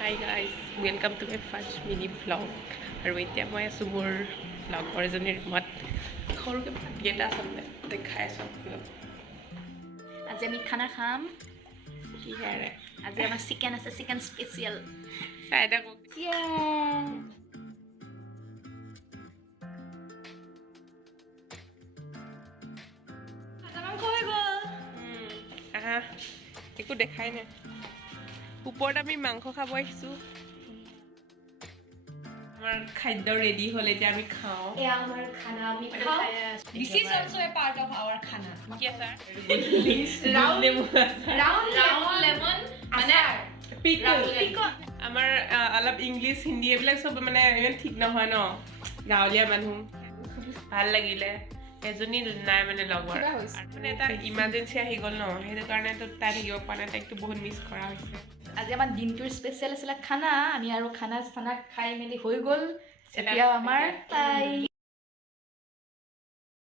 Hi guys, welcome to my first mini vlog. আৰু এতিয়া মই আছোঁ মোৰ লগৰ এজনীৰ ৰুমত সৰুকৈ ভাতকেইটা আচলতে দেখাই আছোঁ আপোনাক আজি আমি খানা খাম কিহেৰে আজি আমাৰ চিকেন আছে চিকেন স্পেচিয়েল চাই থাকক আহা একো দেখাই নাই ওপৰত আমি মাংস খাব আহিছোঁ আমাৰ খাদ্য ৰেডি হ'ল এতিয়া আমি খাওঁ এয়া আমাৰ খানা আমি খাওঁ this is also a part of our খানা কি আছে round lemon মানে পিকল আমাৰ অলপ ইংলিছ হিন্দী এইবিলাক চব মানে ইমান ঠিক নহয় ন গাঁৱলীয়া মানুহ ভাল লাগিলে এজনী নাই মানে লগৰ মানে এটা ইমাৰ্জেঞ্চি আহি গ'ল ন সেইটো কাৰণেতো তাই থাকিব পৰা নাই তাইকতো বহুত মিছ কৰা হৈছে আজি আমাৰ দিনটোৰ স্পেচিয়েল আছিলে খানা আমি আৰু খানা চানা খাই মেলি হৈ গ'ল এতিয়া আমাৰ তাই